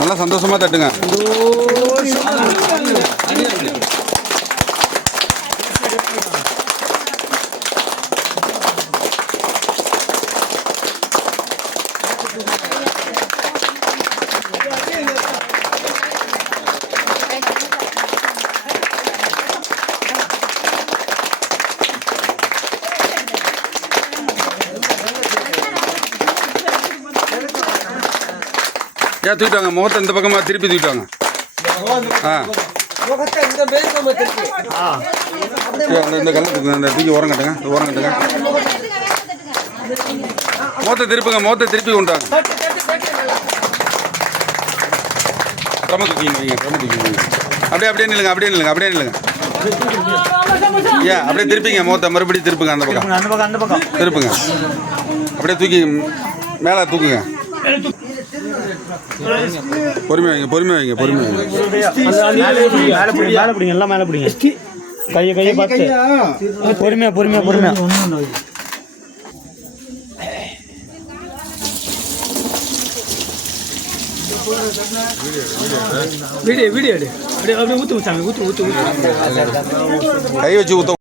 நல்லா சந்தோஷமா தட்டுங்க. ஏன் தூக்கிட்டு வாங்க, முகத்தை இந்த பக்கமாக திருப்பி தூக்கிட்டு வாங்க. இந்த கல்லை தூக்குங்க, இந்த தூக்கி ஓரம் கட்டுங்க, ஓரம் கட்டுங்க. முகத்தை திருப்புங்க, முகத்தை திருப்பி கொண்டாங்க. ட்ரம்ம தூக்கி வைங்க, ட்ரம்ம தூக்கி வைங்க. அப்படியே நில்லுங்க, அப்படியே நில்லுங்க, அப்படியே நில்லுங்க. ஏன் அப்படியே திருப்பிங்க, முகத்தை மறுபடியும் திருப்புங்க, அந்த பக்கம் திருப்புங்க. அப்படியே தூக்கி மேலே தூக்குங்க. பொறுமை வைங்க, பொறுமை வைங்க, பொறுமை வைங்க. மேலே பிடிங்க, எல்லாம் மேலே பிடிங்க. கையை பார்த்து பொறுமையா பொறுமையா பொறுமையா. வீடியோ அப்படியே ஊத்து சாமி, ஊத்து கை வச்சு ஊத்த.